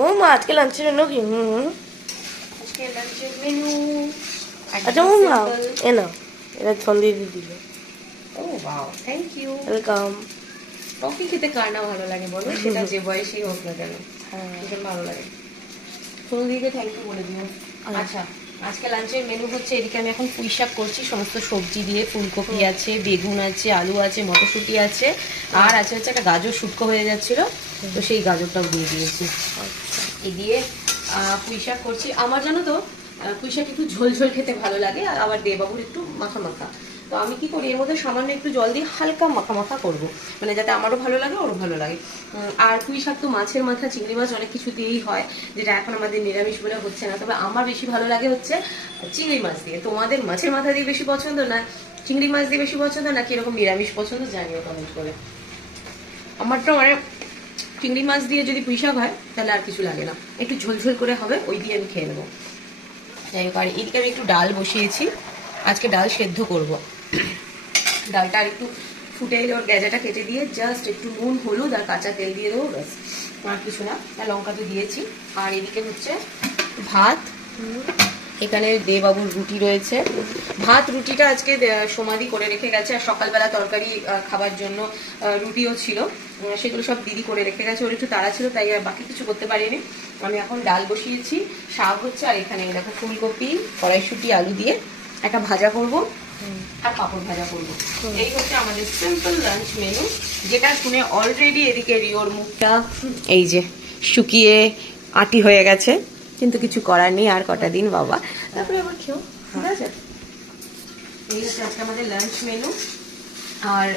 ও মা আজকে লাঞ্চের মেনু কি? আজকে লাঞ্চের মেনু আচ্ছা ও মা এ না এটা ফোন দিয়ে দিবে। Oh wow, thank you. Welcome. Toffee খেতে কার না ভালো লাগে বলো, সেটা যে বয়সেই হোক না কেন, হ্যাঁ ভীষণ ভালো লাগে। ফুলদিকে থ্যাংক ইউ বলে দিও। আচ্ছা, আজকে লাঞ্চের মেনু হচ্ছে, এদিকে আমি এখন পুঁই শাক করছি সমস্ত সবজি দিয়ে। ফুলকপি আছে, বেগুন আছে, আলু আছে, মটরশুঁটি আছে, আর আছে হচ্ছে একটা গাজর শুটকো হয়ে যাচ্ছিল, তো সেই গাজরটাও দিয়ে দিয়েছি। এই দিয়ে পুঁই শাক করছি। আমার জানো তো পুঁই শাক একটু ঝোল ঝোল খেতে ভালো লাগে, আর আবার দেবাবুর একটু মাখা মাখা। তো আমি কি করি, এর মধ্যে সামান্য একটু জল দিয়ে হালকা মাখা মাখা করবো, মানে যাতে আমারও ভালো লাগে ওরও ভালো লাগে। আর পুঁই শাক তো মাছের মাথা, চিংড়ি মাছ অনেক কিছু দিয়েই হয়, যেটা এখন আমাদের নিরামিষ বলে হচ্ছে না। তবে আমার বেশি ভালো লাগে হচ্ছে চিংড়ি মাছ দিয়ে। তোমাদের মাছের মাথা দিয়ে বেশি পছন্দ, না চিংড়ি মাছ দিয়ে বেশি পছন্দ, না কিরকম নিরামিষ পছন্দ জানিও কমেন্ট করে। আমার তো মানে চিংড়ি মাছ দিয়ে যদি পুঁই শাক হয় তাহলে আর কিছু লাগে না, একটু ঝোলঝোল করে হবে, ওই দিয়ে আমি খেয়ে নেবো। যাই হোক, আর এদিকে আমি একটু ডাল বসিয়েছি, আজকে ডাল সেদ্ধ করব। ডালটা আর একটু ফুটে এলে ওর গ্যাজাটা কেটে দিয়ে জাস্ট একটু নুন হলুদ আর কাঁচা তেল দিয়ে দেবো, ব্যাস, আর কিছু না। আর লঙ্কা তো দিয়েছি। আর এদিকে হচ্ছে ভাত, এখানে দেবাবুর রুটি রয়েছে। ভাত রুটিটা আজকে সমাধি করে রেখে গেছে, আর সকালবেলা তরকারি খাবার জন্য রুটিও ছিল, সেগুলো সব দিদি করে রেখে গেছে। ওর একটু তাড়া ছিল, তাই আর বাকি কিছু করতে পারিনি। আমি এখন ডাল বসিয়েছি, শাক হচ্ছে, আর এখানে দেখো ফুলকপি, কড়াইশুঁটি, আলু দিয়ে একটা ভাজা করব, আর পাঁপড় ভাজা করবো। এই হচ্ছে আমাদের সিম্পল লাঞ্চ মেনু, যেটা শুনে অলরেডি এদিকে রিওর মুখটা এই যে শুকিয়ে আটি হয়ে গেছে, কিন্তু কিছু করার নেই, আর কটা দিন বাবা, তারপরে আবার খেও, ঠিক আছে। এই হচ্ছে আজকে আমাদের লাঞ্চ মেনু। আর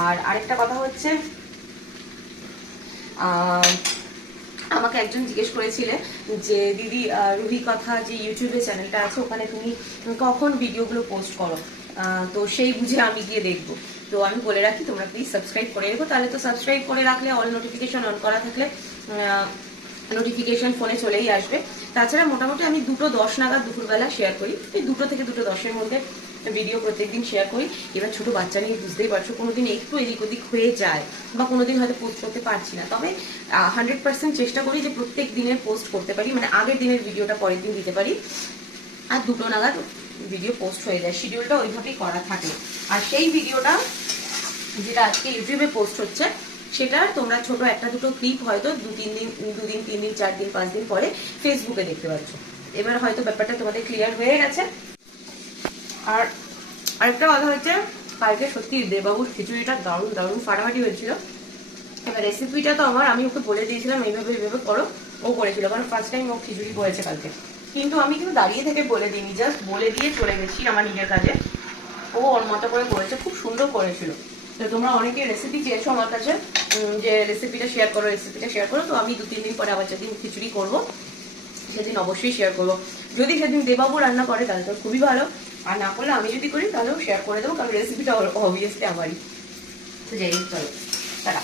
আর আরেকটা কথা হচ্ছে, আমাকে একজন জিজ্ঞেস করেছিলে যে দিদি রুহি কথা যে ইউটিউবে চ্যানেলটা আছে, ওখানে তুমি কখন ভিডিওগুলো পোস্ট করো, তো সেই বুঝে আমি গিয়ে দেখবো। তো আমি বলে রাখি, তোমরা প্লিজ সাবস্ক্রাইব করে রেখো, তাহলে তো সাবস্ক্রাইব করে রাখলে অল নোটিফিকেশন অন করা থাকলে নোটিফিকেশন ফোনে চলেই আসবে। তাছাড়া মোটামুটি আমি 2:10 নাগাদ দুপুরবেলা শেয়ার করি, এই 2 থেকে 2:10-এর মধ্যে ভিডিও প্রত্যেকদিন শেয়ার করি। এবার ছোট বাচ্চা নিয়ে বুঝতেই পারছো, কোনোদিন একটু এদিক ওদিক হয়ে যায়, বা কোনোদিন হয়তো পোস্ট করতে পারছি না, তবে 100% চেষ্টা করি যে প্রত্যেক দিনের পোস্ট করতে পারি, মানে আগের দিনের ভিডিওটা পরের দিন দিতে পারি, আর 2 নাগাদ ভিডিও পোস্ট হয়ে যায়, শিডিউলটা ওইভাবেই করা থাকে। আর সেই ভিডিওটা যেটা আজকে ইউটিউবে পোস্ট হচ্ছে, সেটা তোমরা ছোট একটা দুটো ক্লিপ হয়তো 2-3 দিন, 2 দিন, 3 দিন, 4 দিন, 5 দিন পরে ফেসবুকে দেখতে পাচ্ছ। এবার হয়তো ব্যাপারটা তোমাদের ক্লিয়ার হয়ে গেছে। আর আরেকটা কথা হচ্ছে, কালকে সত্যি দেবাবুর খিচুড়িটা দারুণ দারুণ ফাটাফাটি হয়েছিল। এবার রেসিপিটা তো আমি ওকে বলে দিয়েছিলাম এইভাবে এইভাবে করো, ও করেছিল, কারণ ফার্স্ট টাইম ও খিচুড়ি করেছে কালকে। কিন্তু আমি কিন্তু দাঁড়িয়ে থেকে বলে দিইনি, জাস্ট বলে দিয়ে চলে গেছি আমার নিজের কাজে। ও ওর মতো করে করেছে, খুব সুন্দর করেছিল। তো তোমরা অনেকে রেসিপি চেয়েছো আমার কাছে, যে রেসিপিটা শেয়ার করো, রেসিপিটা শেয়ার করো। তো আমি 2-3 দিন পরে আবার যেদিন খিচুড়ি করবো সেদিন অবশ্যই শেয়ার করবো। যদি সেদিন দেবাবু রান্না করে তাহলে তো খুবই ভালো, আর না করলে আমি যদি করি তাহলেও শেয়ার করে দেবো, কারণ রেসিপিটা অবভিয়াসলি আমারই। তো যাই হোক, চলো টাটা।